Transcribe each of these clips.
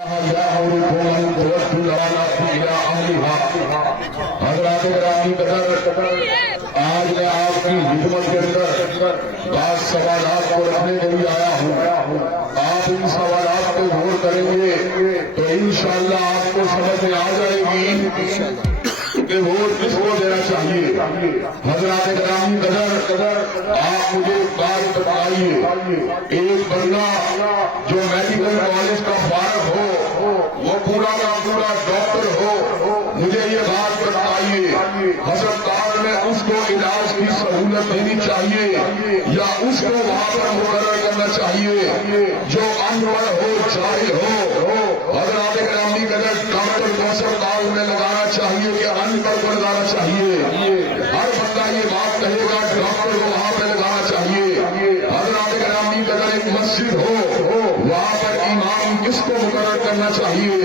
حضرات گرامی قدر، آج میں آپ کی خدمت کے اندر بعض سوالات کو رکھنے کے لیے آیا ہوں. آپ ان سوالات کو غور کریں گے تو انشاءاللہ آپ کو سمجھ میں آ جائے گی کہ ووٹ کس کو دینا چاہیے. حضرات گرامی قدر، آپ مجھے ایک بات بتائیے، ایک بندہ جو میڈیکل کالج کا فارغ ہو، وہ پورا کا پورا ڈاکٹر ہو، مجھے یہ بات بتائیے ہسپتال میں اس کو علاج کی سہولت دینی چاہیے یا اس کو وہاں پر مقرر کرنا چاہیے جو ان پڑھ ہو، جاہل ہو. حضرات گرامی قدر، ڈاکٹر کو ہسپتال میں لگانا چاہیے کہ ان پڑھ کو لگانا چاہیے؟ ہر بندہ یہ بات کہے گا ڈاکٹر کو وہاں پہ لگانا چاہیے. حضرات گرامی قدر، ایک مسجد ہو، وہاں پر امام کس کو مقرر کرنا چاہیے؟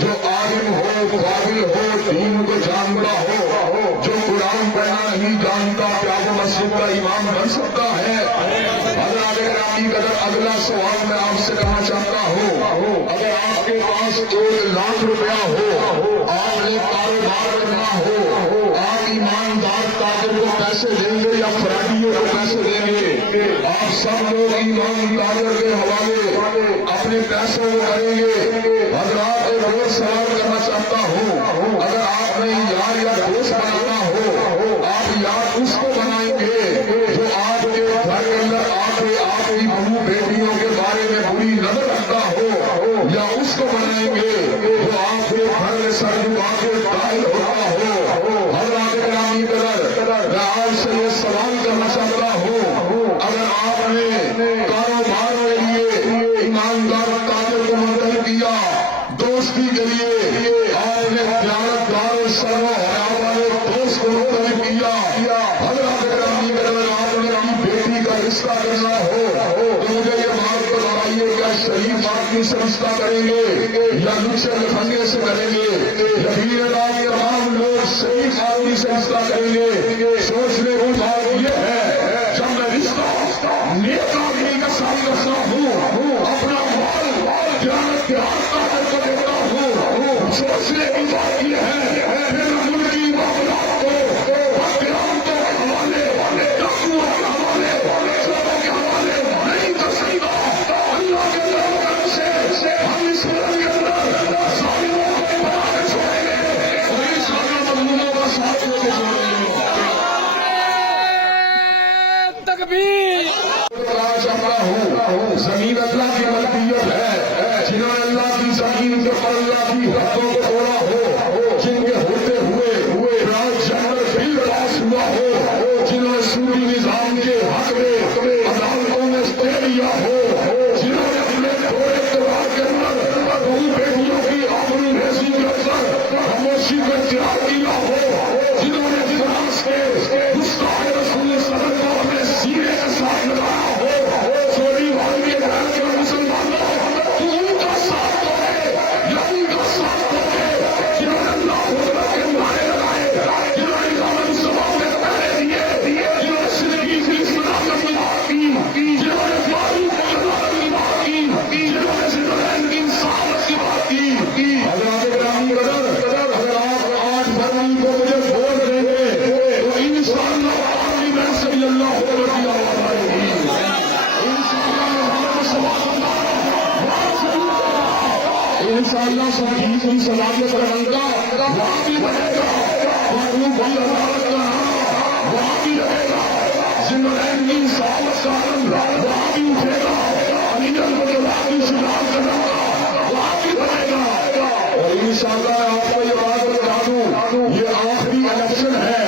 جو عالم ہو، قابل ہو، دین کو جانتا ہو. جو قرآن پڑھنا نہیں جانتا کیا وہ مسجد کا امام بن سکتا ہے؟ حضرات گرامی قدر، اگلا سوال میں آپ سے کہنا چاہتا ہوں، اگر آپ کے پاس 1 لاکھ روپیہ ہو، آپ نے کاروبار کرنا ہو، آپ ایماندار تاجر کو پیسے دیں گے یا فراڈیوں کو پیسے دیں گے؟ آپ سب لوگ ایمان تاجر کے حوالے اپنے پیسوں کو کریں گے. حضرات ایک اور سوال کرنا چاہتا ہوں، اگر آپ نے یار یا دوست بنانا ہو، آپ یار اس کو بنائیں گے جو آپ کے گھر کے اندر آپ کی بہو بیٹیوں کے بارے میں بری نظر رکھتا ہو، یا اس کو بنائیں گے جو آپ کے گھر میں سر جھکا کے داخل ہوتا ہو؟ حضرات گرامی قدر، میں آج سے یہ سوال کرنا چاہتا ہوں، اگر آپ نے کاروبار کے لیے ایماندار تاجر کو منتخب کیا، دوستی کے لیے آپ نے دیانتدار اور سرو حیا والے دوست کو منتخب کیا، حضرات گرامی قدر، آپ نے اپنی بیٹی کا رشتہ کرنا ہو تو مجھے یہ بات بتائیے، کیا شریف آدمی سے رشتہ کریں گے یا لچے لفنگے سے کریں گے؟ یقین اللہ یہ تمام لوگ شریف آدمی سے رشتہ کریں گے. سوچنے کی بات یہ ہے، جب میں رشتہ نیک آدمی کے ساتھ کرتا ہوں، اپنا مال دیانت کے تاجر کو دیتا ہوں، سوچنے کی بات یہ ہے میرے ملکی معاملات کو بدنام کے حوالے، ڈاکوؤں کے حوالے، چوروں کے حوالے نہیں کر سکتا. اللہ کے دربار سے ہم اس ملک کے اندر ظالموں کو بنا کے چھوڑیں گے اور اس مظلوموں کا ساتھ لے کے چھوڑیں گے. چاہتا ہوں، زمین اللہ کی ملکیت ہے. جنہوں نے اللہ کی زمین کے پر اللہ کی حدوں کو توڑا ہو، جن کے ہوتے ہوئے جنرل بل پاس ہوا ہو، جنہوں نے سودی نظام کے حق میں عدالتوں نے اسٹے لیا ہو، جنہوں نے اپنے تھوڑے اقتدار کے اندر بہو بیٹیوں کی آبرو ریزی کے اندر خاموشی کا اختیار کیا ہو، جنہوں نے فراس کے گستاخ رسول صلی اللہ علیہ وسلم کو اپنے سینے کے ساتھ لگایا ہو، چوری والے کے گھر کے مسلمانوں تو ان کا ساتھ دو گے یا ان کا ساتھ دو گے؟ جنہوں نے اللہ اکبر کے نعرے لگائے، جنہوں نے دامن سباب میں پہرے دیے، جنہوں نے صدیقی کی صداقت کی بات کی، جنہوں نے فاروق کی عدالت کی بات کی، جنہوں نے ذوالجلال کی انصافت کی بات کی. حضرات گرامی قدر، اگر آپ 8 فروری کو مجھے ووٹ دیں گے تو انشاءاللہ پارلیمنٹ میں صلی اللہ علیہ کی آواز آئے گی. انشاءاللہ سب کی صلاحیت کا بندہ وہاں بھی بنے گا، فاروق کی عدالت کا نام وہاں بھی رہے گا، ذوالجلال کی انصافت کا علم وہاں بھی اٹھے گا، علی اللہ کی شجاعت کا نام وہاں بھی بنے گا. اور انشاءاللہ آپ کو یہ بات بتا دوں، یہ آخری الیکشن ہے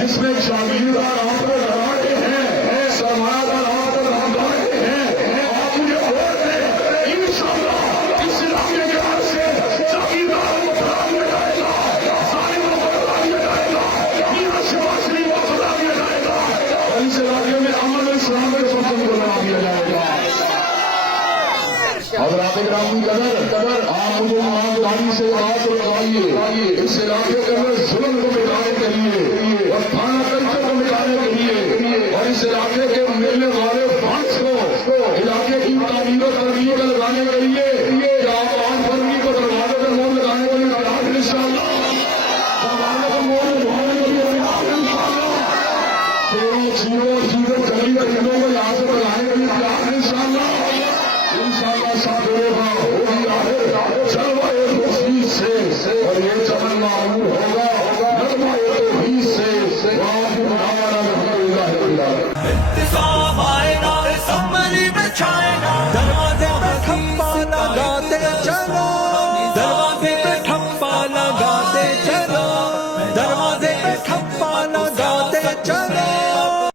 جس میں جاگیردار آپ کو لڑاتے ہیں، سرمایہ دار آپ کو لڑاتے ہیں. آپ مجھے ووٹ دیں، انشاءاللہ اس علاقے کے بعد سے جاگیرداروں کو بنا دیا جائے گا، ظالموں کو بنا دیا جائے گا، میاں شہباز شریف کو بنا دیا جائے گا، اور اس علاقے میں امن و اسلام کے سلطان کو بنا دیا جائے گا. حضرات گرامی قدر، آپ مجھے ایمانداری سے بات بتائیے، اس علاقے کے اندر ظلم کو مٹانے کے لیے اور تھانہ کلچر کو مٹانے کے لیے اور اس علاقے